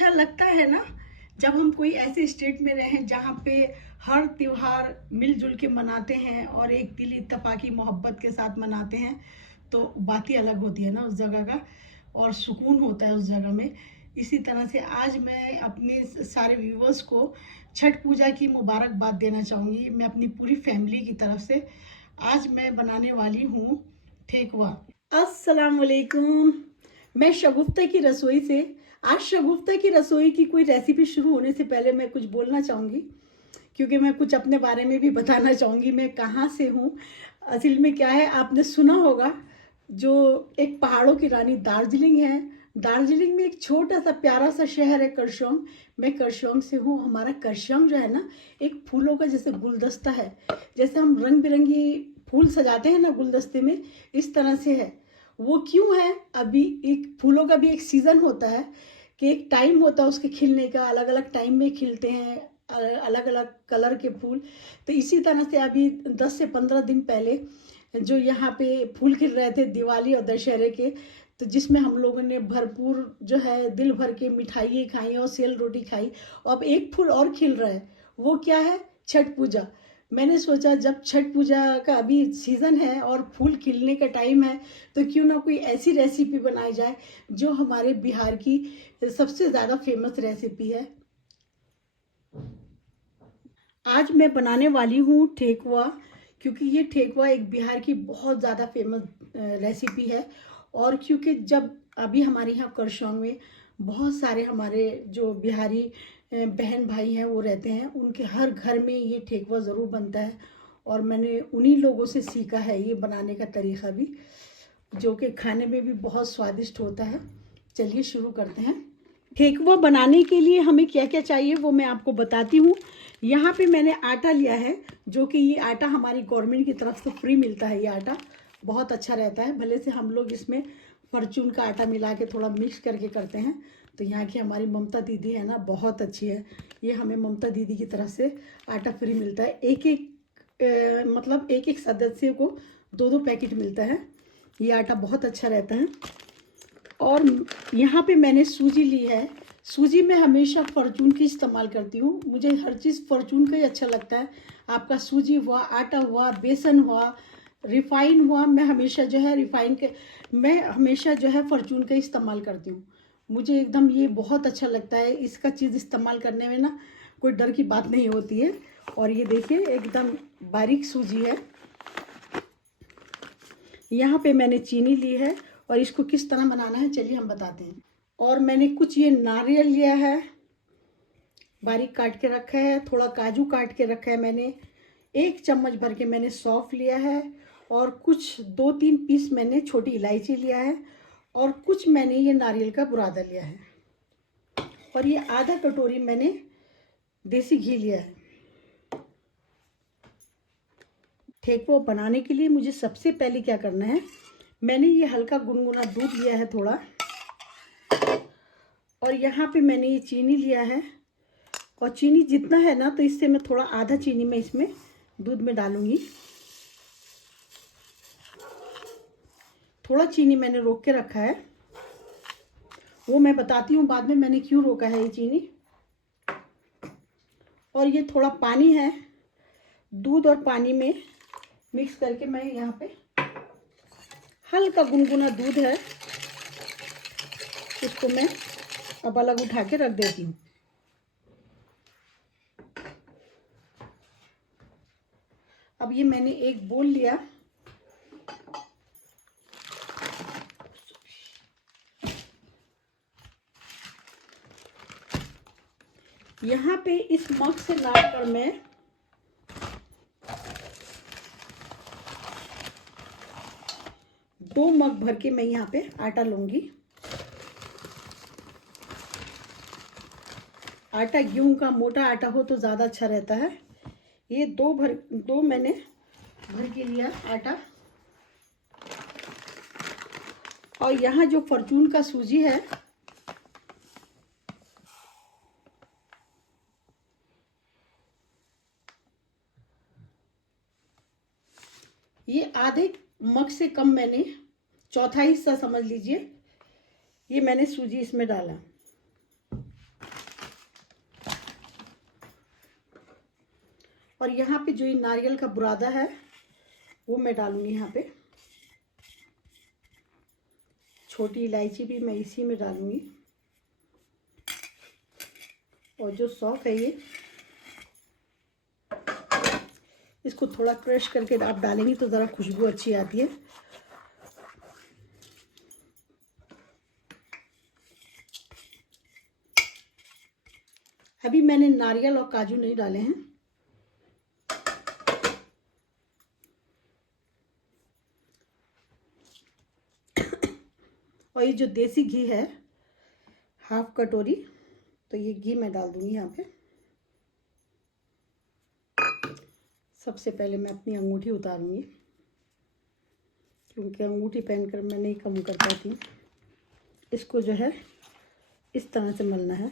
अच्छा लगता है ना जब हम कोई ऐसे स्टेट में रहें जहाँ पे हर त्योहार मिलजुल के मनाते हैं और एक दिल इत्तेफाकी मोहब्बत के साथ मनाते हैं। तो बात ही अलग होती है ना उस जगह का, और सुकून होता है उस जगह में। इसी तरह से आज मैं अपने सारे व्यूवर्स को छठ पूजा की मुबारकबाद देना चाहूँगी, मैं अपनी पूरी फैमिली की तरफ से। आज मैं बनाने वाली हूँ ठेकुआ। अस्सलाम वालेकुम। मैं शगुफ्ता की रसोई से आज शगुफ्ता की रसोई की कोई रेसिपी शुरू होने से पहले मैं कुछ बोलना चाहूँगी, क्योंकि मैं कुछ अपने बारे में भी बताना चाहूँगी। मैं कहाँ से हूँ, असल में क्या है, आपने सुना होगा जो एक पहाड़ों की रानी दार्जिलिंग है। दार्जिलिंग में एक छोटा सा प्यारा सा शहर है करसोग। मैं करसोग से हूँ। हमारा करसोग जो है ना, एक फूलों का जैसे गुलदस्ता है। जैसे हम रंग बिरंगी फूल सजाते हैं ना गुलदस्ते में, इस तरह से है। वो क्यों है, अभी एक फूलों का भी एक सीज़न होता है कि एक टाइम होता है उसके खिलने का, अलग अलग टाइम में खिलते हैं अलग अलग कलर के फूल। तो इसी तरह से अभी 10 से 15 दिन पहले जो यहाँ पे फूल खिल रहे थे दिवाली और दशहरे के, तो जिसमें हम लोगों ने भरपूर जो है दिल भर के मिठाइयाँ खाई और सेल रोटी खाई। और अब एक फूल और खिल रहा है, वो क्या है, छठ पूजा। मैंने सोचा जब छठ पूजा का अभी सीज़न है और फूल खिलने का टाइम है, तो क्यों ना कोई ऐसी रेसिपी बनाई जाए जो हमारे बिहार की सबसे ज़्यादा फेमस रेसिपी है। आज मैं बनाने वाली हूँ ठेकुआ, क्योंकि ये ठेकुआ एक बिहार की बहुत ज़्यादा फेमस रेसिपी है। और क्योंकि जब अभी हमारे यहाँ करसोग में बहुत सारे हमारे जो बिहारी बहन भाई हैं वो रहते हैं, उनके हर घर में ये ठेकुआ ज़रूर बनता है। और मैंने उन्हीं लोगों से सीखा है ये बनाने का तरीक़ा भी, जो कि खाने में भी बहुत स्वादिष्ट होता है। चलिए शुरू करते हैं। ठेकुआ बनाने के लिए हमें क्या क्या चाहिए वो मैं आपको बताती हूँ। यहाँ पे मैंने आटा लिया है, जो कि ये आटा हमारी गवर्नमेंट की तरफ से फ्री मिलता है। ये आटा बहुत अच्छा रहता है, भले से हम लोग इसमें फॉर्चून का आटा मिला के थोड़ा मिक्स करके करते हैं। तो यहाँ की हमारी ममता दीदी है ना, बहुत अच्छी है। ये हमें ममता दीदी की तरफ से आटा फ्री मिलता है। एक एक मतलब एक एक सदस्य को 2-2 पैकेट मिलता है। ये आटा बहुत अच्छा रहता है। और यहाँ पे मैंने सूजी ली है। सूजी में हमेशा फॉर्चून की इस्तेमाल करती हूँ, मुझे हर चीज़ फॉर्चून का ही अच्छा लगता है। आपका सूजी हुआ, आटा हुआ, बेसन हुआ, रिफ़ाइन हुआ, मैं हमेशा जो है फॉर्चून का इस्तेमाल करती हूँ। मुझे एकदम ये बहुत अच्छा लगता है। इसका चीज़ इस्तेमाल करने में ना कोई डर की बात नहीं होती है। और ये देखिए एकदम बारीक सूजी है। यहाँ पे मैंने चीनी ली है, और इसको किस तरह बनाना है चलिए हम बताते हैं। और मैंने कुछ ये नारियल लिया है, बारीक काट के रखा है। थोड़ा काजू काट के रखा है मैंने। 1 चम्मच भर के मैंने सौंफ लिया है। और कुछ 2-3 पीस मैंने छोटी इलायची लिया है। और कुछ मैंने ये नारियल का बुरादा लिया है। और ये आधा कटोरी मैंने देसी घी लिया है। ठेकुआ बनाने के लिए मुझे सबसे पहले क्या करना है, मैंने ये हल्का गुनगुना दूध लिया है थोड़ा। और यहाँ पे मैंने ये चीनी लिया है। और चीनी जितना है ना, तो इससे मैं थोड़ा आधा चीनी मैं इसमें दूध में डालूंगी। थोड़ा चीनी मैंने रोक के रखा है, वो मैं बताती हूँ बाद में मैंने क्यों रोका है ये चीनी। और ये थोड़ा पानी है, दूध और पानी में मिक्स करके मैं यहाँ पे हल्का गुनगुना दूध है, इसको मैं अब अलग उठा के रख देती हूँ। अब ये मैंने एक बोल लिया। यहाँ पे इस मग से नाप कर मैं 2 मग भर के मैं यहाँ पे आटा लूँगी। आटा गेहूं का मोटा आटा हो तो ज़्यादा अच्छा रहता है। ये 2 मैंने भर के लिया आटा। और यहाँ जो फॉर्चून का सूजी है, ये आधे मग से कम मैंने, चौथा हिस्सा समझ लीजिए, ये मैंने सूजी इसमें डाला। और यहाँ पे जो ये नारियल का बुरादा है वो मैं डालूंगी यहाँ पे। छोटी इलायची भी मैं इसी में डालूंगी। और जो सौंफ है ये, इसको थोड़ा क्रश करके आप डालेंगी तो ज़रा खुशबू अच्छी आती है। अभी मैंने नारियल और काजू नहीं डाले हैं। और ये जो देसी घी है 1/2 कटोरी, तो ये घी मैं डाल दूंगी यहाँ पे। सबसे पहले मैं अपनी अंगूठी उतारूंगी, क्योंकि अंगूठी पहनकर मैं नहीं कम कर पाती। इसको जो है इस तरह से मलना है।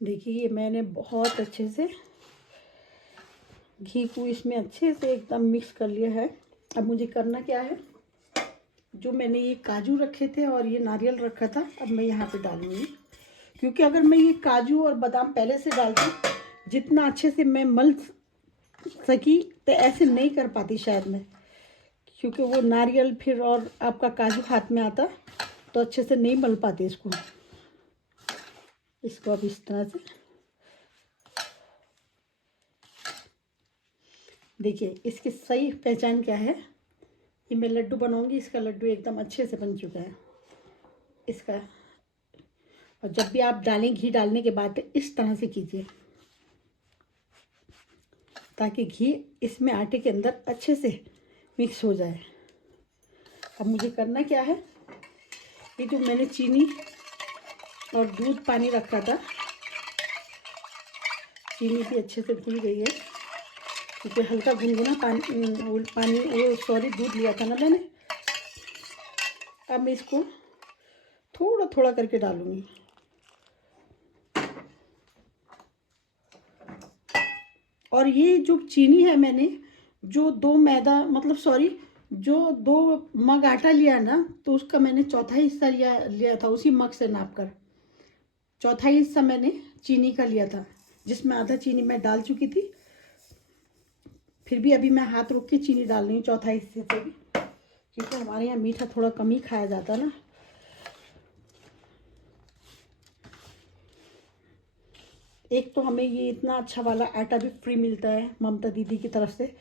देखिए ये मैंने बहुत अच्छे से घी को इसमें अच्छे से एकदम मिक्स कर लिया है। अब मुझे करना क्या है, जो मैंने ये काजू रखे थे और ये नारियल रखा था, अब मैं यहाँ पे डालूंगी। क्योंकि अगर मैं ये काजू और बादाम पहले से डालती, जितना अच्छे से मैं मल सकी तो ऐसे नहीं कर पाती शायद मैं, क्योंकि वो नारियल फिर और आपका काजू हाथ में आता तो अच्छे से नहीं मल पाती इसको। अब इस तरह से देखिए, इसकी सही पहचान क्या है। ये मैं लड्डू बनाऊंगी, इसका लड्डू एकदम अच्छे से बन चुका है इसका। और जब भी आप डालें घी डालने के बाद इस तरह से कीजिए, ताकि घी इसमें आटे के अंदर अच्छे से मिक्स हो जाए। अब मुझे करना क्या है, ये जो मैंने चीनी और दूध पानी रखा था, चीनी भी अच्छे से घुल गई है, क्योंकि हल्का गुनगुना दूध लिया था ना मैंने। अब मैं इसको थोड़ा थोड़ा करके डालूंगी। और ये जो चीनी है, मैंने जो 2 मग आटा लिया ना, तो उसका मैंने चौथाई हिस्सा लिया था, उसी मग से नाप कर चौथाई हिस्सा मैंने चीनी का लिया था, जिसमें आधा चीनी मैं डाल चुकी थी। फिर भी अभी मैं हाथ रोक के चीनी डाल रही हूँ चौथाई हिस्से से भी, क्योंकि हमारे यहाँ मीठा थोड़ा कम ही खाया जाता है ना। एक तो हमें ये इतना अच्छा वाला आटा भी फ्री मिलता है ममता दीदी की तरफ से।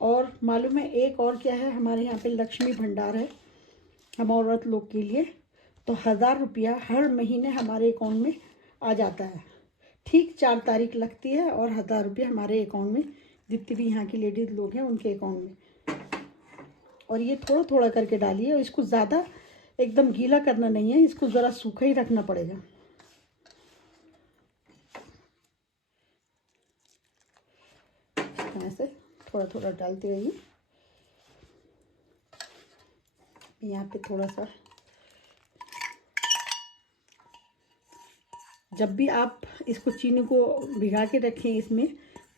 और मालूम है एक और क्या है, हमारे यहाँ पे लक्ष्मी भंडार है हम औरत लोग के लिए, तो 1000 रुपया हर महीने हमारे अकाउंट में आ जाता है। ठीक 4 तारीख लगती है और 1000 रुपया हमारे अकाउंट में, जितनी भी यहाँ की लेडीज़ लोग हैं उनके अकाउंट में। और ये थोड़ा थोड़ा करके डालिए, और इसको ज़्यादा एकदम गीला करना नहीं है, इसको ज़रा सूखा ही रखना पड़ेगा। ऐसे थोड़ा थोड़ा डालते रहिए। यहाँ पे थोड़ा सा, जब भी आप इसको चीनी को भिगा के रखें, इसमें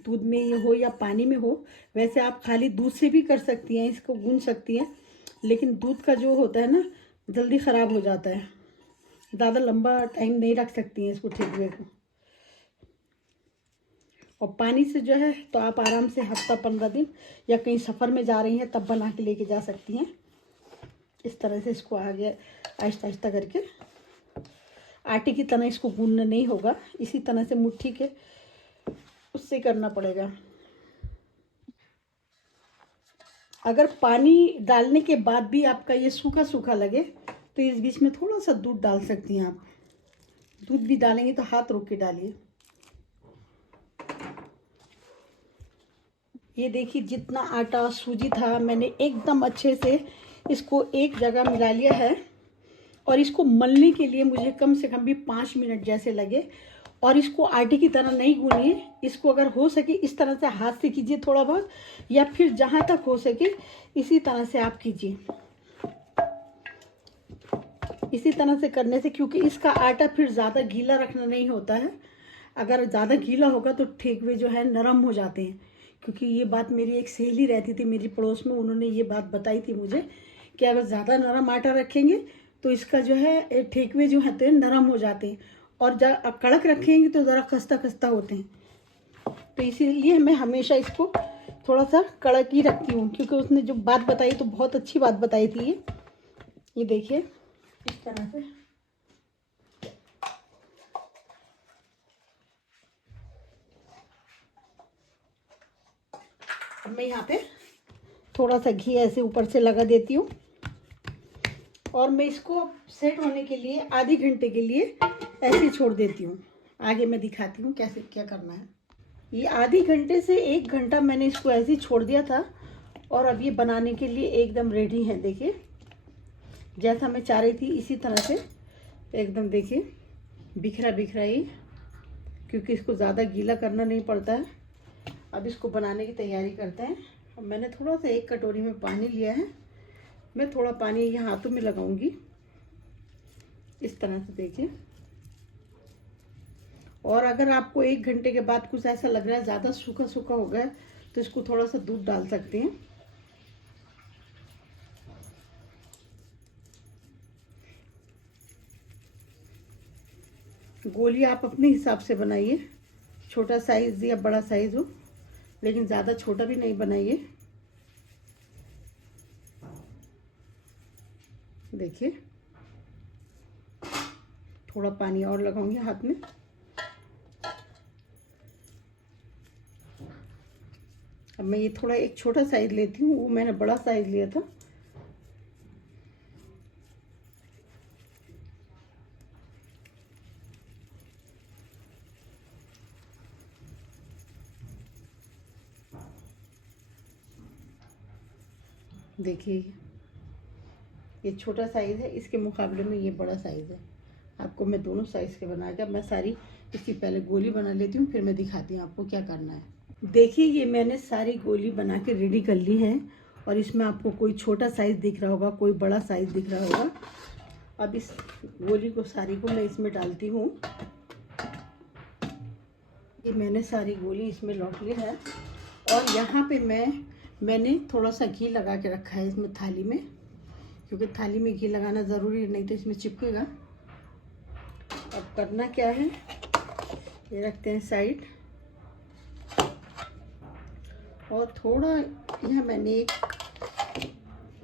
दूध में ये हो या पानी में हो, वैसे आप खाली दूध से भी कर सकती हैं, इसको गूंद सकती हैं, लेकिन दूध का जो होता है ना जल्दी ख़राब हो जाता है, ज़्यादा लंबा टाइम नहीं रख सकती हैं इसको ठीक हुए को। और पानी से जो है तो आप आराम से हफ्ता 15 दिन या कहीं सफ़र में जा रही हैं तब बना के लेके जा सकती हैं। इस तरह से इसको आगे आहिस्ता आहिस्ता करके, आटे की तरह इसको गूंदना नहीं होगा, इसी तरह से मुट्ठी के उससे करना पड़ेगा। अगर पानी डालने के बाद भी आपका ये सूखा सूखा लगे तो इस बीच में थोड़ा सा दूध डाल सकती हैं आप। दूध भी डालेंगे तो हाथ रोक के डालिए। ये देखिए जितना आटा सूजी था, मैंने एकदम अच्छे से इसको एक जगह मिला लिया है। और इसको मलने के लिए मुझे कम से कम भी 5 मिनट जैसे लगे। और इसको आटे की तरह नहीं गूंनिए, इसको अगर हो सके इस तरह से हाथ से कीजिए थोड़ा बहुत, या फिर जहाँ तक हो सके इसी तरह से आप कीजिए। इसी तरह से करने से, क्योंकि इसका आटा फिर ज़्यादा गीला रखना नहीं होता है। अगर ज़्यादा गीला होगा तो ठेकुए जो है नरम हो जाते हैं, क्योंकि ये बात मेरी एक सहेली रहती थी मेरी पड़ोस में, उन्होंने ये बात बताई थी मुझे कि अगर ज़्यादा नरम आटा रखेंगे तो इसका जो है ठेकवे जो होते हैं नरम हो जाते हैं, और कड़क रखेंगे तो ज़रा खस्ता खस्ता होते हैं। तो इसीलिए मैं हमेशा इसको थोड़ा सा कड़क ही रखती हूँ, क्योंकि उसने जो बात बताई तो बहुत अच्छी बात बताई थी। ये देखिए इस तरह से। अब मैं यहाँ पे थोड़ा सा घी ऐसे ऊपर से लगा देती हूँ, और मैं इसको सेट होने के लिए आधे घंटे के लिए ऐसे छोड़ देती हूँ। आगे मैं दिखाती हूँ कैसे क्या करना है। ये आधे घंटे से 1 घंटा मैंने इसको ऐसे ही छोड़ दिया था, और अब ये बनाने के लिए एकदम रेडी है। देखिए जैसा मैं चाह रही थी इसी तरह से एकदम, देखिए बिखरा बिखरा ही, क्योंकि इसको ज़्यादा गीला करना नहीं पड़ता है। अब इसको बनाने की तैयारी करते हैं। अब मैंने थोड़ा सा 1 कटोरी में पानी लिया है। मैं थोड़ा पानी ये हाथों में लगाऊंगी इस तरह से, देखिए। और अगर आपको 1 घंटे के बाद कुछ ऐसा लग रहा है ज़्यादा सूखा सूखा हो गया, तो इसको थोड़ा सा दूध डाल सकते हैं। गोली आप अपने हिसाब से बनाइए, छोटा साइज़ या बड़ा साइज़ हो, लेकिन ज़्यादा छोटा भी नहीं बनाइए। देखिए थोड़ा पानी और लगाऊंगी हाथ में। अब मैं ये थोड़ा एक छोटा साइज़ लेती हूँ, वो मैंने बड़ा साइज़ लिया था। देखिए ये छोटा साइज़ है, इसके मुकाबले में ये बड़ा साइज़ है। आपको मैं दोनों साइज़ के बनाकर मैं सारी इसकी पहले गोली बना लेती हूँ, फिर मैं दिखाती हूँ आपको क्या करना है। देखिए ये मैंने सारी गोली बना के रेडी कर ली है, और इसमें आपको कोई छोटा साइज़ दिख रहा होगा, कोई बड़ा साइज़ दिख रहा होगा। अब इस गोली को सारी को मैं इसमें डालती हूँ। ये मैंने सारी गोली इसमें लौट ली है, और यहाँ पे मैंने थोड़ा सा घी लगा के रखा है इसमें थाली में, क्योंकि थाली में घी लगाना ज़रूरी है, नहीं तो इसमें चिपकेगा। अब करना क्या है, ये रखते हैं साइड, और थोड़ा यहाँ मैंने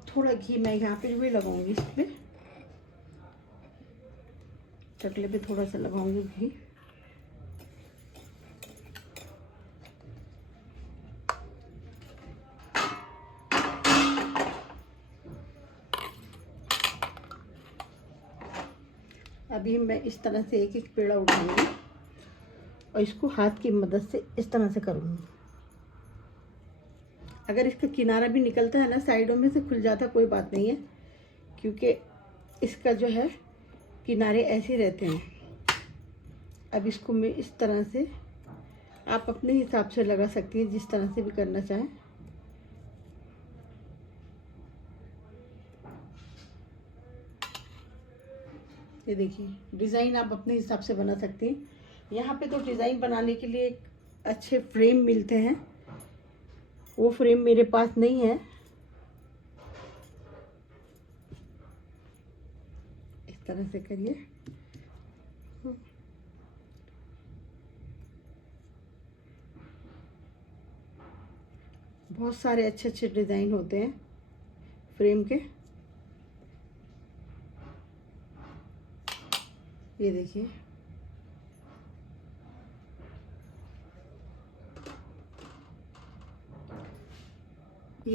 थोड़ा घी मैं यहाँ पे भी लगाऊंगी, इस पर चकले पे थोड़ा सा लगाऊंगी घी। अभी मैं इस तरह से एक एक पेड़ा उठाऊंगी, और इसको हाथ की मदद से इस तरह से करूँगी। अगर इसका किनारा भी निकलता है ना, साइडों में से खुल जाता, कोई बात नहीं है, क्योंकि इसका जो है किनारे ऐसे रहते हैं। अब इसको मैं इस तरह से, आप अपने हिसाब से लगा सकती हैं, जिस तरह से भी करना चाहें। ये देखिए डिज़ाइन आप अपने हिसाब से बना सकती हैं। यहाँ पे तो डिज़ाइन बनाने के लिए एक अच्छे फ्रेम मिलते हैं, वो फ्रेम मेरे पास नहीं है। इस तरह से करिए। बहुत सारे अच्छे अच्छे डिज़ाइन होते हैं फ्रेम के। ये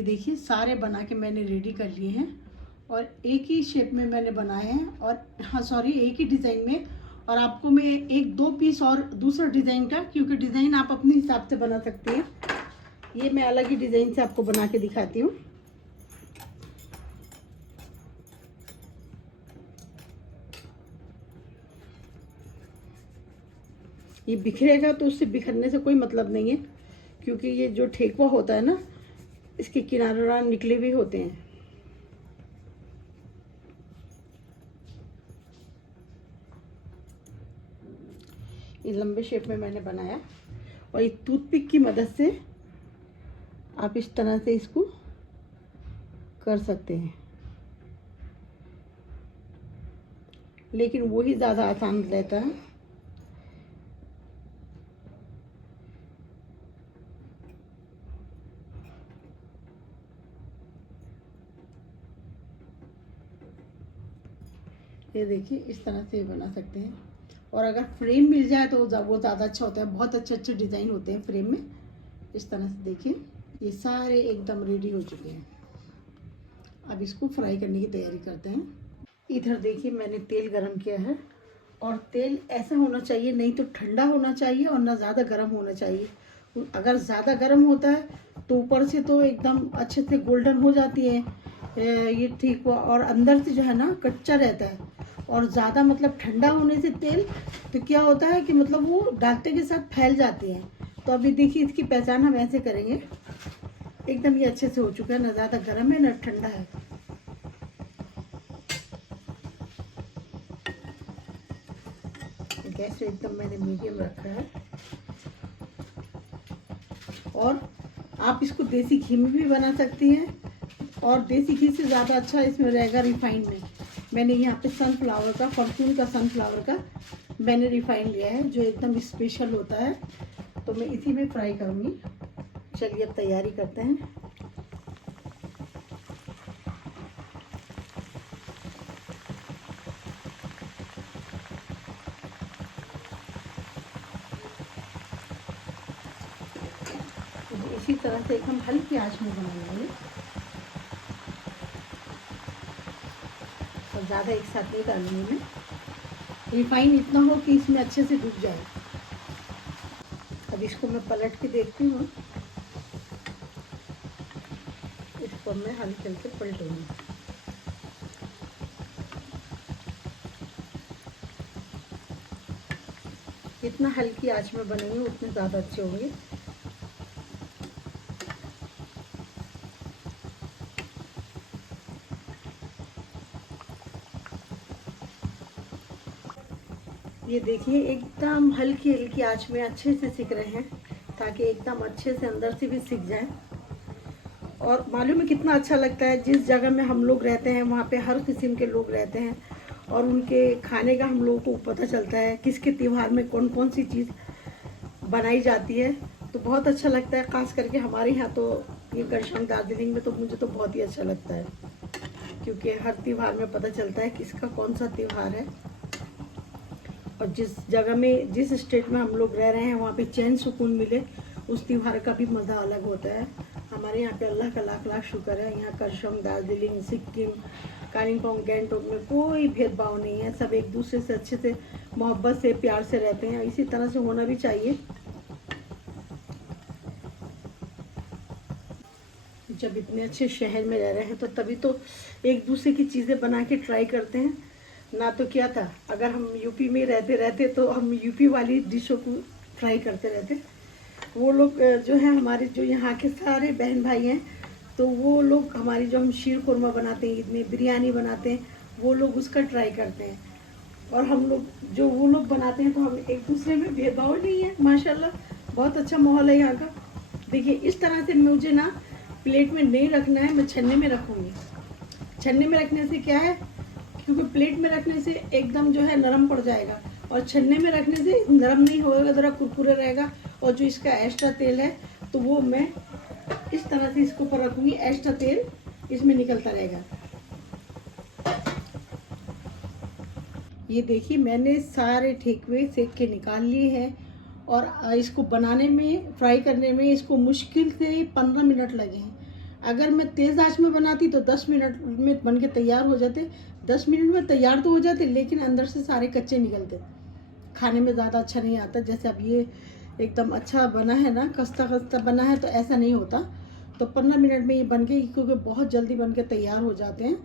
देखिए सारे बना के मैंने रेडी कर लिए हैं, और एक ही शेप में मैंने बनाए हैं, और हाँ सॉरी एक ही डिज़ाइन में। और आपको मैं 1-2 पीस और दूसरा डिज़ाइन का, क्योंकि डिज़ाइन आप अपने हिसाब से बना सकते हैं, ये मैं अलग ही डिज़ाइन से आपको बना के दिखाती हूँ। ये बिखरेगा तो उससे बिखरने से कोई मतलब नहीं है, क्योंकि ये जो ठेकुआ होता है ना, इसके किनारे निकले भी होते हैं। ये लंबे शेप में मैंने बनाया, और ये टूथपिक की मदद से आप इस तरह से इसको कर सकते हैं, लेकिन वही ज़्यादा आसान रहता है। ये देखिए इस तरह से बना सकते हैं। और अगर फ्रेम मिल जाए तो वो ज़्यादा अच्छा होता है। बहुत अच्छे अच्छे डिज़ाइन होते हैं फ्रेम में। इस तरह से देखिए ये सारे एकदम रेडी हो चुके हैं। अब इसको फ्राई करने की तैयारी करते हैं। इधर देखिए मैंने तेल गरम किया है, और तेल ऐसा होना चाहिए, नहीं तो ठंडा होना चाहिए और ना ज़्यादा गर्म होना चाहिए। अगर ज़्यादा गर्म होता है तो ऊपर से तो एकदम अच्छे से गोल्डन हो जाती है ये, ठीक हुआ, और अंदर से जो है ना कच्चा रहता है। और ज़्यादा मतलब ठंडा होने से तेल तो क्या होता है कि मतलब वो डालते के साथ फैल जाती है। तो अभी देखिए इसकी पहचान हम ऐसे करेंगे। एकदम ये अच्छे से हो चुका है, ना ज़्यादा गर्म है ना ठंडा है। गैस एकदम मैंने मीडियम रखा है। और आप इसको देसी घी में भी बना सकती हैं, और देसी घी से ज़्यादा अच्छा इसमें रहेगा रिफाइंड में। मैंने यहाँ पे सनफ्लावर का, फॉर्चून का सनफ्लावर का मैंने रिफाइंड लिया है, जो एकदम स्पेशल होता है। तो मैं इसी में फ्राई करूँगी। चलिए अब तैयारी करते हैं। इसी तरह से एकदम हल्की आंच में बनाएंगे, और ज़्यादा एक साथ नहीं डालूंगी मैं। रिफाइन इतना हो कि इसमें अच्छे से डूब जाए। अब इसको मैं पलट के देखती हूँ। इसको मैं हल्के हल्के पलटूंगी। जितना हल्की आंच में बनेंगे उतने ज़्यादा अच्छे होंगे। ये देखिए एकदम हल्की हल्की आंच में अच्छे से सिक रहे हैं, ताकि एकदम अच्छे से अंदर से भी सिक जाए। और मालूम है कितना अच्छा लगता है। जिस जगह में हम लोग रहते हैं वहाँ पे हर किस्म के लोग रहते हैं, और उनके खाने का हम लोगों को पता चलता है किसके त्यौहार में कौन कौन सी चीज़ बनाई जाती है। तो बहुत अच्छा लगता है। ख़ास करके हमारे यहाँ तो ये करसोग दार्जिलिंग में तो मुझे तो बहुत ही अच्छा लगता है, क्योंकि हर त्यौहार में पता चलता है किसका कौन सा त्यौहार है। और जिस जगह में, जिस स्टेट में हम लोग रह रहे हैं वहाँ पे चैन सुकून मिले, उस त्यौहार का भी मज़ा अलग होता है। हमारे यहाँ पे अल्लाह का लाख लाख शुक्र है। यहाँ करसोग, दार्जिलिंग, सिक्किम, कालिम्पोंग, गैंगटॉक में कोई भेदभाव नहीं है। सब एक दूसरे से अच्छे से, मोहब्बत से, प्यार से रहते हैं। इसी तरह से होना भी चाहिए। जब इतने अच्छे शहर में रह रहे हैं तो तभी तो एक दूसरे की चीज़ें बना के ट्राई करते हैं। ना तो क्या था, अगर हम यूपी में रहते रहते तो हम यूपी वाली डिशों को ट्राई करते रहते। वो लोग जो है हमारे, जो यहाँ के सारे बहन भाई हैं, तो वो लोग हमारी, जो हम शीर खुरमा बनाते हैं, ईद में बिरयानी बनाते हैं, वो लोग उसका ट्राई करते हैं। और हम लोग, जो वो लोग बनाते हैं, तो हम एक दूसरे में भेदभाव नहीं है। माशाल्लाह बहुत अच्छा माहौल है यहाँ का। देखिए इस तरह से मुझे ना प्लेट में नहीं रखना है, मैं छन्ने में रखूँगी। छन्ने में रखने से क्या है, क्योंकि प्लेट में रखने से एकदम जो है नरम पड़ जाएगा, और छन्ने में रखने से नरम नहीं होगा, ज़रा कुरकुरे रहेगा। और जो इसका एक्स्ट्रा तेल है तो वो मैं इस तरह से इसके ऊपर रखूँगी, एक्स्ट्रा तेल इसमें निकलता रहेगा। ये देखिए मैंने सारे ठेकुए सेक के निकाल लिए हैं, और इसको बनाने में, फ्राई करने में इसको मुश्किल से 15 मिनट लगे हैं। अगर मैं तेज़ आंच में बनाती तो 10 मिनट में बन के तैयार हो जाते। 10 मिनट में तैयार तो हो जाते, लेकिन अंदर से सारे कच्चे निकलते, खाने में ज़्यादा अच्छा नहीं आता। जैसे अब ये एकदम अच्छा बना है ना, खस्ता खस्ता बना है, तो ऐसा नहीं होता। तो 15 मिनट में ये बन के, क्योंकि बहुत जल्दी बन के तैयार हो जाते हैं।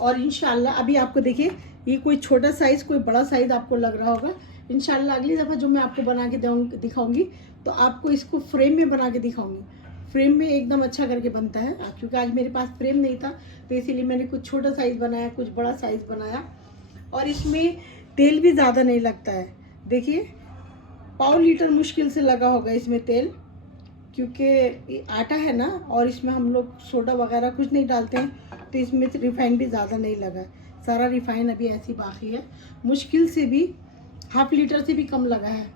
और इंशाल्लाह अभी आपको देखिए, ये कोई छोटा साइज़, कोई बड़ा साइज़ आपको लग रहा होगा। इंशाल्लाह अगली दफ़ा जो मैं आपको बना के दिखाऊंगी, तो आपको इसको फ्रेम में बना के दिखाऊंगी। फ्रेम में एकदम अच्छा करके बनता है। क्योंकि आज मेरे पास फ्रेम नहीं था, तो इसीलिए मैंने कुछ छोटा साइज़ बनाया, कुछ बड़ा साइज़ बनाया। और इसमें तेल भी ज़्यादा नहीं लगता है। देखिए 1/4 लीटर मुश्किल से लगा होगा इसमें तेल। क्योंकि ये आटा है ना, और इसमें हम लोग सोडा वगैरह कुछ नहीं डालते हैं, तो इसमें रिफाइन भी ज़्यादा नहीं लगा, सारा रिफाइन अभी ऐसी बाकी है, मुश्किल से भी ½ लीटर से भी कम लगा है।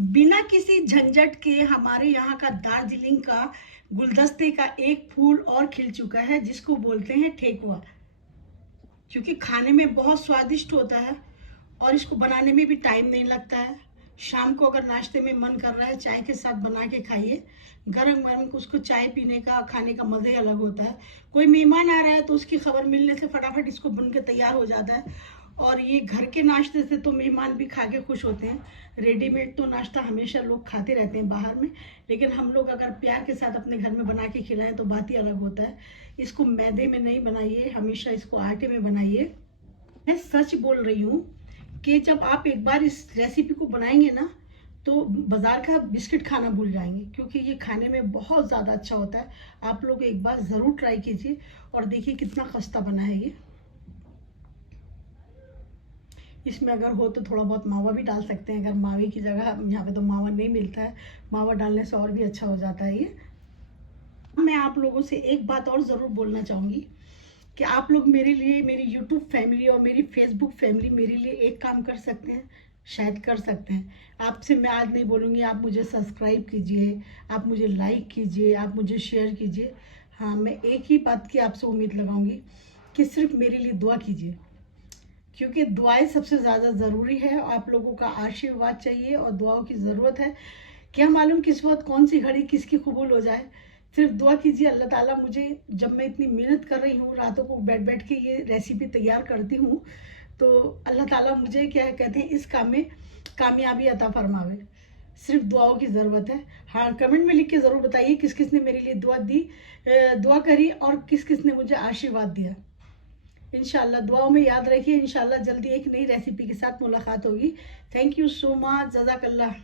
बिना किसी झंझट के हमारे यहाँ का दार्जिलिंग का गुलदस्ते का एक फूल और खिल चुका है, जिसको बोलते हैं ठेकुआ, क्योंकि खाने में बहुत स्वादिष्ट होता है और इसको बनाने में भी टाइम नहीं लगता है। शाम को अगर नाश्ते में मन कर रहा है चाय के साथ बना के खाइए, गरम गरम उसको चाय पीने का खाने का मज़े अलग होता है। कोई मेहमान आ रहा है तो उसकी खबर मिलने से फटाफट इसको बन के तैयार हो जाता है, और ये घर के नाश्ते से तो मेहमान भी खा के खुश होते हैं। रेडीमेड तो नाश्ता हमेशा लोग खाते रहते हैं बाहर में, लेकिन हम लोग अगर प्यार के साथ अपने घर में बना के खिलाएं तो बात ही अलग होता है। इसको मैदे में नहीं बनाइए, हमेशा इसको आटे में बनाइए। मैं सच बोल रही हूँ कि जब आप एक बार इस रेसिपी को बनाएंगे ना, तो बाज़ार का बिस्किट खाना भूल जाएंगे, क्योंकि ये खाने में बहुत ज़्यादा अच्छा होता है। आप लोग एक बार ज़रूर ट्राई कीजिए और देखिए कितना खस्ता बना है ये। इसमें अगर हो तो थोड़ा बहुत मावा भी डाल सकते हैं, अगर मावे की जगह, यहाँ पे तो मावा नहीं मिलता है, मावा डालने से और भी अच्छा हो जाता है ये। मैं आप लोगों से एक बात और ज़रूर बोलना चाहूँगी कि आप लोग मेरे लिए, मेरी यूट्यूब फैमिली और मेरी फेसबुक फैमिली मेरे लिए एक काम कर सकते हैं, शायद कर सकते हैं। आपसे मैं आज नहीं बोलूँगी आप मुझे सब्सक्राइब कीजिए, आप मुझे लाइक कीजिए, आप मुझे शेयर कीजिए। हाँ, मैं एक ही बात की आपसे उम्मीद लगाऊंगी कि सिर्फ मेरे लिए दुआ कीजिए, क्योंकि दुआएं सबसे ज़्यादा ज़रूरी है। आप लोगों का आशीर्वाद चाहिए और दुआओं की ज़रूरत है। क्या मालूम किस वक्त कौन सी घड़ी किसकी कबूल हो जाए। सिर्फ दुआ कीजिए अल्लाह ताला मुझे, जब मैं इतनी मेहनत कर रही हूँ, रातों को बैठ बैठ के ये रेसिपी तैयार करती हूँ, तो अल्लाह ताला मुझे क्या कहते हैं, इस काम में कामयाबी अता फरमावे। सिर्फ दुआओं की ज़रूरत है। हाँ, कमेंट में लिख के ज़रूर बताइए किस किस ने मेरे लिए दुआ करी और किस किस ने मुझे आशीर्वाद दिया। इंशाल्लाह दुआओं में याद रखिए। इंशाल्लाह जल्दी एक नई रेसिपी के साथ मुलाकात होगी। थैंक यू सो मच, जज़ाकल्लाह।